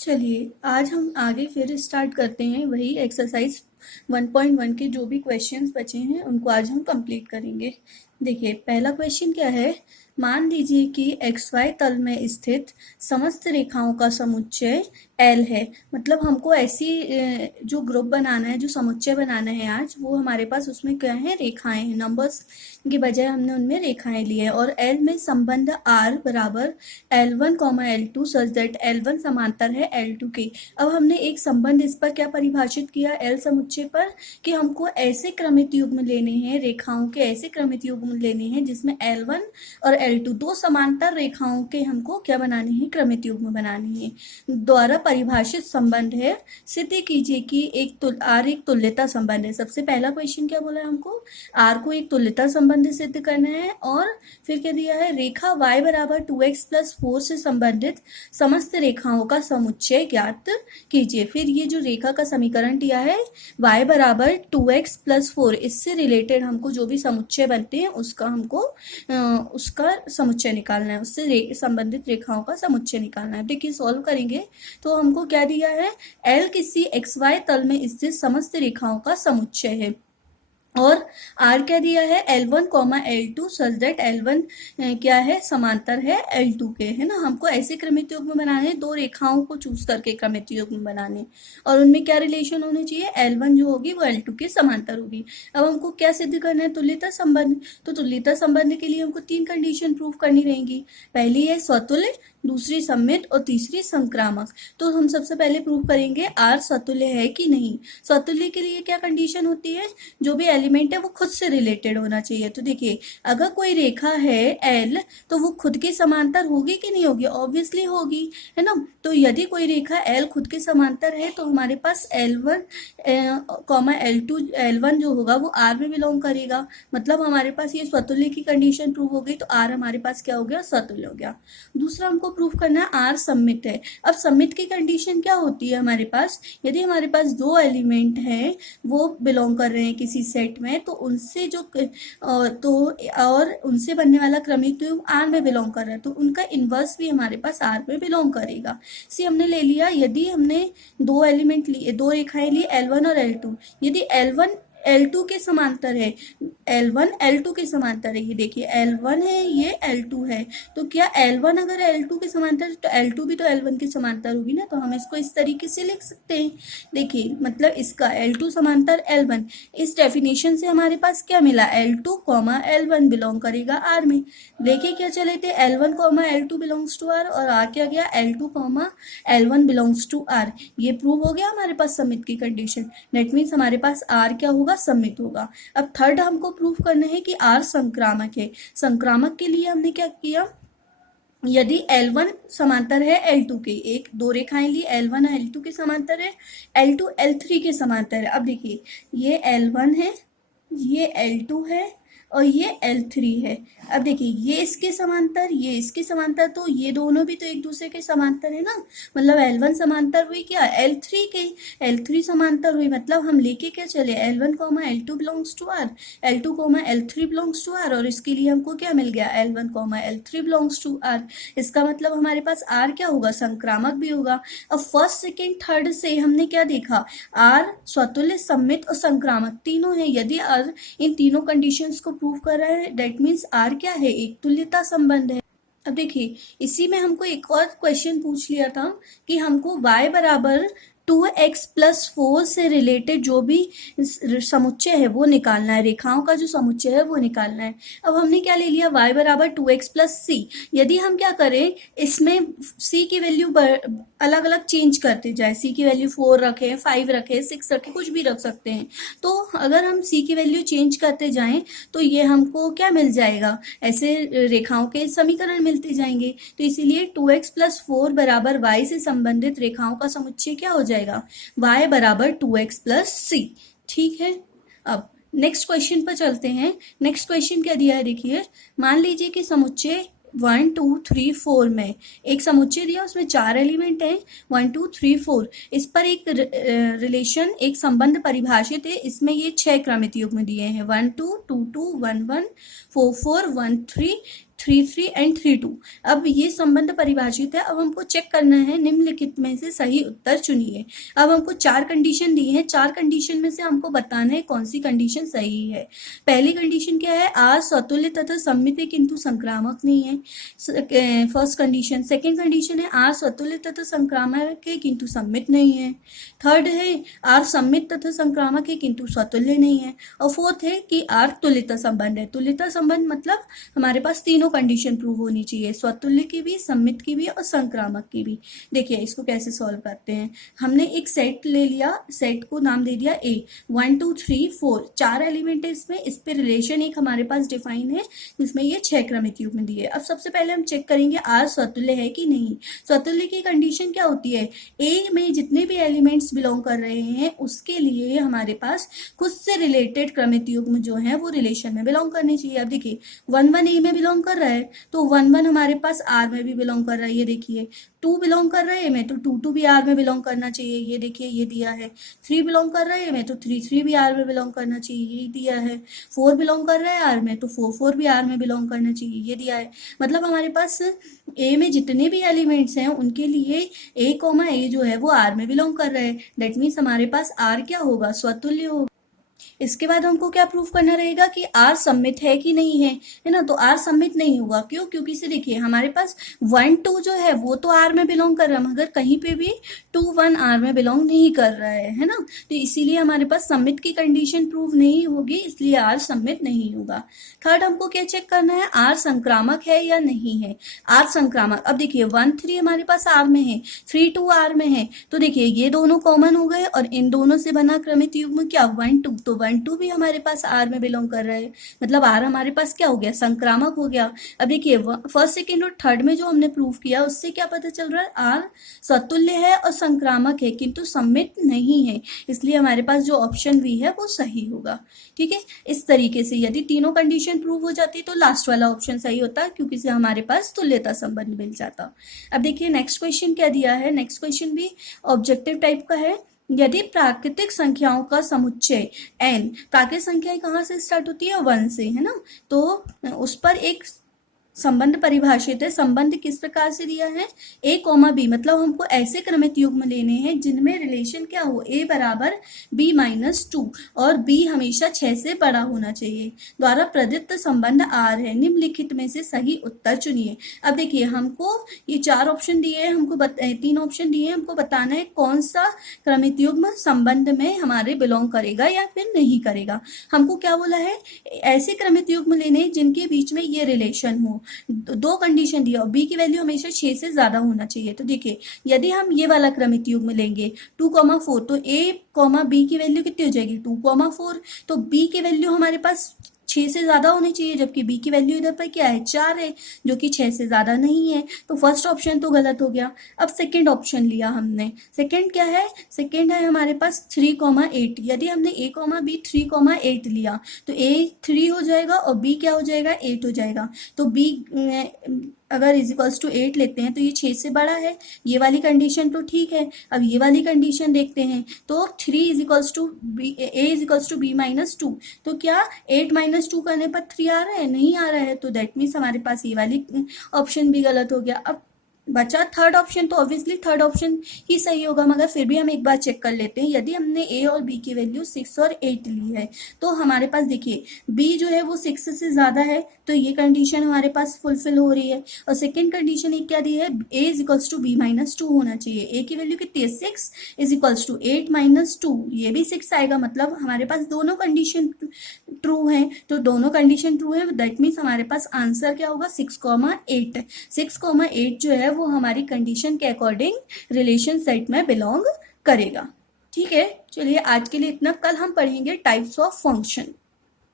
चलिए आज हम आगे फिर स्टार्ट करते हैं वही एक्सरसाइज 1.1 के जो भी क्वेश्चंस बचे हैं उनको आज हम कंप्लीट करेंगे। देखिए पहला क्वेश्चन क्या है। मान लीजिए कि XY तल में स्थित समस्त रेखाओं का समुच्चय L है। मतलब हमको ऐसी जो ग्रुप बनाना है, जो समुच्चय बनाना है आज, वो हमारे पास उसमें क्या है, रेखाएं हैं। नंबर्स के बजाय हमने उनमें रेखाएं ली है। और L में संबंध R बराबर L1, L2 such that L1 समांतर है L2 के। अब हमने एक संबंध इस पर क्या परिभाषित किया L समुच्चय पर, कि हमको ऐसे क्रमित युग्म लेने हैं, रेखाओं के ऐसे क्रमित युग्म लेने हैं जिसमें L1 और L2 दो समांतर रेखाओं के हमको क्या बनानी है, क्रमित युग्म बनानी है। द्वारा परिभाषित संबंध है। सिद्ध कीजिए कि R एक तुल्यता संबंध है। सबसे पहला क्वेश्चन क्या बोला है हमको, R को एक तुल्यता संबंध सिद्ध करना है। और फिर क्या दिया है, रेखा y बराबर 2x+4 से संबंधित समस्त रेखाओं का समुच्चय ज्ञात कीजिए। फिर ये जो रेखा का समीकरण दिया है y बराबर 2x+4, इससे रिलेटेड हमको जो भी समुच्चय बनते हैं उसका हमको उसका समुच्चय निकालना है, उससे संबंधित रेखाओं का समुच्चय निकालना है। देखिए सॉल्व करेंगे तो हमको क्या दिया है, L किसी XY तल में स्थित समस्त रेखाओं का समुच्चय है। और R क्या दिया है, L1, L2 such that L1 क्या है, समांतर है L2 के, है ना। हमको ऐसे क्रमित युग्म बनाने, दो रेखाओं को चूज करके क्रमित युग्म बनाने, और उनमें क्या रिलेशन होने चाहिए, L1 जो होगी वो L2 के समांतर होगी। अब हमको क्या सिद्ध करना है, तुल्यता संबंध। तो तुल्यता संबंध के लिए हमको 3 कंडीशन प्रूव करनी रहेंगी। पहली है स्वतुल्य, दूसरी सममित और तीसरी संक्रामक। तो हम सबसे पहले प्रूव करेंगे R स्वतुल्य है कि नहीं। स्वतुल्य के लिए क्या कंडीशन होती है, जो भी एलिमेंट है वो खुद से रिलेटेड होना चाहिए। तो देखिए अगर कोई रेखा है L तो वो खुद के समांतर होगी कि नहीं होगी, ऑब्वियसली होगी, है ना। तो यदि कोई रेखा L खुद के समांतर है तो हमारे पास L1, L2, L1 जो होगा वो R में बिलोंग करेगा। मतलब हमारे पास ये स्वतुल्य की कंडीशन प्रूव हो गई, तो R हमारे पास क्या हो गया, स्वतुल्य हो गया। दूसरा हमको प्रूफ करना है R सममित है। अब सममित की कंडीशन क्या होती है हमारे पास, यदि हमारे पास दो एलिमेंट हैं वो बिलोंग कर रहे हैं किसी सेट में, तो उनसे जो और उनसे बनने वाला क्रमिक युग्म R में बिलोंग कर रहा है, तो उनका इनवर्स भी हमारे पास R में बिलोंग करेगा। सी हमने ले लिया, यदि हमने दो एलिमेंट लिए, दो रेखाएं ली L1 और L2, यदि L1 L2 के समांतर है, L1 L2 के समांतर है, ये देखिए L1 है, ये L2 है, तो क्या L1 अगर L2 के समांतर है तो L2 भी तो L1 के समांतर होगी ना। तो हम इसको इस तरीके से लिख सकते हैं। देखिए मतलब इसका L2 समांतर L1, इस डेफिनेशन से हमारे पास क्या मिला, L2, L1 बिलोंग करेगा R में। लेके क्या चले थे, L1, L2 belongs to R, और आ क्या गया, L2, L1 belongs to R। ये प्रूव हो गया हमारे पास समित की कंडीशन। दैट मीन्स हमारे पास R क्या होगा, समित होगा। अब थर्ड हमको प्रूव करना है कि R संक्रामक है। संक्रामक के लिए हमने क्या किया, यदि L1 समांतर है L2 के, एक दो रेखाएं ली L1 L2 के समांतर है, L2 L3 के समांतर है। अब देखिए ये L1 है, ये L2 है और ये L3 है। अब देखिए ये इसके समांतर, ये इसके समांतर, तो ये दोनों भी तो एक दूसरे के समांतर है ना। मतलब L1 समांतर हुई क्या, L3 के, L3 समांतर हुई। मतलब हम लेके क्या चले, L1, L2 belongs to R, L2, L3 belongs to R, और इसके लिए हमको क्या मिल गया, L1, L3 belongs to R। इसका मतलब हमारे पास R क्या होगा, संक्रामक भी होगा। अब फर्स्ट, सेकेंड, थर्ड से हमने क्या देखा, R स्वतुल्य, सममित और संक्रामक तीनों है। यदि R इन तीनों कंडीशंस को प्रूव कर रहा है, दैट मीन्स R क्या है, एक तुल्यता संबंध है। अब देखिए इसी में हमको एक और क्वेश्चन पूछ लिया था कि हमको y बराबर 2x+4 से रिलेटेड जो भी समुच्चय है वो निकालना है, रेखाओं का जो समुच्चय है वो निकालना है। अब हमने क्या ले लिया, y बराबर 2x+c। यदि हम क्या करें, इसमें c की वैल्यू अलग अलग चेंज करते जाए, c की वैल्यू 4 रखें, 5 रखें, 6 रखें, कुछ भी रख सकते हैं। तो अगर हम c की वैल्यू चेंज करते जाएं तो ये हमको क्या मिल जाएगा, ऐसे रेखाओं के समीकरण मिलते जाएंगे। तो इसीलिए 2x+4 बराबर y से संबंधित रेखाओं का समुच्चय क्या हो जाएगा, y बराबर 2x+c। ठीक है। अब नेक्स्ट क्वेश्चन पर चलते हैं। नेक्स्ट क्वेश्चन क्या दिया है, देखिए मान लीजिए कि समुच्चय 1, 2, 3, 4 में एक समुच्चय दिया, उसमें 4 एलिमेंट हैं, 1, 2, 3, 4। इस पर एक रिलेशन, एक संबंध परिभाषित है। इसमें ये 6 क्रमित युग्म दिए हैं, 1, 2, 2, 2, 1, 1, 4, 4, 1, 3, 3 3 एंड 3 2। अब ये संबंध परिभाषित है। अब हमको चेक करना है निम्नलिखित में से सही उत्तर चुनिए। अब हमको 4 कंडीशन दी है, 4 कंडीशन में से हमको बताना है कौन सी कंडीशन सही है। पहली कंडीशन क्या है, आर स्वतुल्य तथा सममित है किंतु संक्रामक नहीं है, फर्स्ट कंडीशन। सेकेंड कंडीशन है आर स्वतुल्य तथा संक्रामक है किंतु सममित नहीं है। थर्ड है आर सममित तथा संक्रामक है किंतु स्वतुल्य नहीं है। और फोर्थ है कि आर तुल्यता संबंध है। तुल्यता संबंध मतलब हमारे पास तीनों कंडीशन प्रूव होनी चाहिए, स्वतुल्य की भी, सममित की भी और संक्रामक की भी। देखिए इसको कैसे सॉल्व करते हैं। हमने एक सेट ले लिया, सेट को नाम दे दिया ए, 1 2 3 4, 4 एलिमेंट है इसमें। इस पे रिलेशन एक हमारे पास डिफाइन है जिसमें ये 6 क्रमिक युग्म दिए। अब सबसे पहले हम चेक करेंगे आर स्वतुल्य है कि नहीं। स्वतुल्य की कंडीशन क्या होती है, ए में जितने भी एलिमेंट्स बिलोंग कर रहे हैं उसके लिए हमारे पास खुद से रिलेटेड क्रमिक युग्म जो है वो रिलेशन में बिलोंग करनी चाहिए। अब देखिए 1 1 ए में बिलोंग कर रहा है तो 1 1 हमारे पास आर में भी बिलोंग कर रहा है, ये देखिए। 2 बिलोंग कर रहे हैं तो 2 2 भी आर में बिलोंग करना चाहिए, ये देखिए ये दिया है। 3 बिलोंग कर रहे हैं तो 3 3 भी आर में बिलोंग करना चाहिए, ये दिया है। 4 बिलोंग कर रहे हैं आर में तो 4 4 भी आर में बिलोंग करना चाहिए, ये दिया है। मतलब हमारे पास ए में जितने भी एलिमेंट्स हैं उनके लिए ए कॉमा ए जो है वो आर में बिलोंग कर रहे हैं। दैट मीन्स हमारे पास आर क्या होगा, स्वतुल्य होगा। इसके बाद हमको क्या प्रूव करना रहेगा कि आर सममित है कि नहीं है ना। तो आर सममित नहीं होगा, क्यों, क्योंकि से देखिए हमारे पास 1 2 जो है वो तो आर में बिलोंग कर रहा है मगर कहीं पे भी 2 1 आर में बिलोंग नहीं कर रहा है ना। तो इसीलिए हमारे पास सममित की कंडीशन प्रूव नहीं होगी, इसलिए आर सममित नहीं होगा। थर्ड हमको क्या चेक करना है, आर संक्रामक है या नहीं है। आर संक्रामक, अब देखिए 1 3 हमारे पास आर में है, 3 2 आर में है, तो देखिए ये दोनों कॉमन हो गए और इन दोनों से बना क्रमिक युग्म क्या 1 2, तो 1 2 भी हमारे पास आर में बिलोंग कर रहा है। मतलब आर हमारे पास क्या हो गया, संक्रामक हो गया। अब देखिए फर्स्ट सेकेंड और थर्ड में जो हमने प्रूव किया उससे क्या पता चल रहा है, आर स्वतुल्य है और संक्रामक है किंतु सममित नहीं है, इसलिए हमारे पास जो ऑप्शन बी है वो सही होगा। ठीक है, इस तरीके से यदि तीनों कंडीशन प्रूव हो जाती तो लास्ट वाला ऑप्शन सही होता, क्योंकि से हमारे पास तुल्यता संबंध मिल जाता। अब देखिए नेक्स्ट क्वेश्चन क्या दिया है। नेक्स्ट क्वेश्चन भी ऑब्जेक्टिव टाइप का है। यदि प्राकृतिक संख्याओं का समुच्चय n, प्राकृतिक संख्याएं कहाँ से स्टार्ट होती है, 1 से, है ना। तो उस पर एक संबंध परिभाषित है। संबंध किस प्रकार से दिया है, a कॉमा बी, मतलब हमको ऐसे क्रमिक युग्म लेने हैं जिनमें रिलेशन क्या हो, a बराबर b माइनस 2 और b हमेशा 6 से बड़ा होना चाहिए, द्वारा प्रदत्त संबंध r है। निम्नलिखित में से सही उत्तर चुनिए। अब देखिए हमको ये 4 ऑप्शन दिए हैं, हमको 3 ऑप्शन दिए हैं, हमको बताना है कौन सा क्रमिक युग्म संबंध में हमारे बिलोंग करेगा या फिर नहीं करेगा। हमको क्या बोला है, ऐसे क्रमिक युग्म लेने जिनके बीच में ये रिलेशन हो। 2 कंडीशन दिया, बी की वैल्यू हमेशा 6 से ज्यादा होना चाहिए। तो देखिए यदि हम ये वाला क्रमिक युग्म लेंगे 2,4, तो ए कॉमा बी की वैल्यू कितनी हो जाएगी, 2,4। तो बी की वैल्यू हमारे पास 6 से ज्यादा होनी चाहिए, जबकि बी की वैल्यू इधर पर क्या है, 4 है, जो कि 6 से ज्यादा नहीं है। तो फर्स्ट ऑप्शन तो गलत हो गया। अब सेकंड ऑप्शन लिया हमने, सेकंड क्या है, सेकंड है हमारे पास 3,8। यदि हमने a कॉमा बी 3,8 लिया तो a 3 हो जाएगा और b क्या हो जाएगा, 8 हो जाएगा। तो b अगर इज इक्वल्स टू 8 लेते हैं तो ये 6 से बड़ा है, ये वाली कंडीशन तो ठीक है। अब ये वाली कंडीशन देखते हैं तो 3 is equals to B, a is equals to b minus 2, तो क्या 8 माइनस 2 करने पर 3 आ रहा है, नहीं आ रहा है। तो दैट मीन्स हमारे पास ये वाली ऑप्शन भी गलत हो गया। अब बचा थर्ड ऑप्शन, तो ऑब्वियसली थर्ड ऑप्शन ही सही होगा, मगर फिर भी हम एक बार चेक कर लेते हैं। यदि हमने a और b की वैल्यू 6 और 8 ली है तो हमारे पास देखिए b जो है वो 6 से ज्यादा है, तो ये कंडीशन हमारे पास फुलफिल हो रही है। और सेकंड कंडीशन एक क्या दी है, a is equals to b minus 2 होना चाहिए। a की वैल्यू कितनी है, 6 इज इक्वल्स टू 8 माइनस 2, ये भी 6 आएगा। मतलब हमारे पास दोनों कंडीशन ट्रू है, तो दोनों कंडीशन ट्रू है, दैट मीन्स हमारे पास आंसर क्या होगा, 6,8। 6,8 जो है वो हमारी कंडीशन के अकॉर्डिंग रिलेशन सेट में बिलोंग करेगा। ठीक है, चलिए आज के लिए इतना। कल हम पढ़ेंगे टाइप्स ऑफ फंक्शन।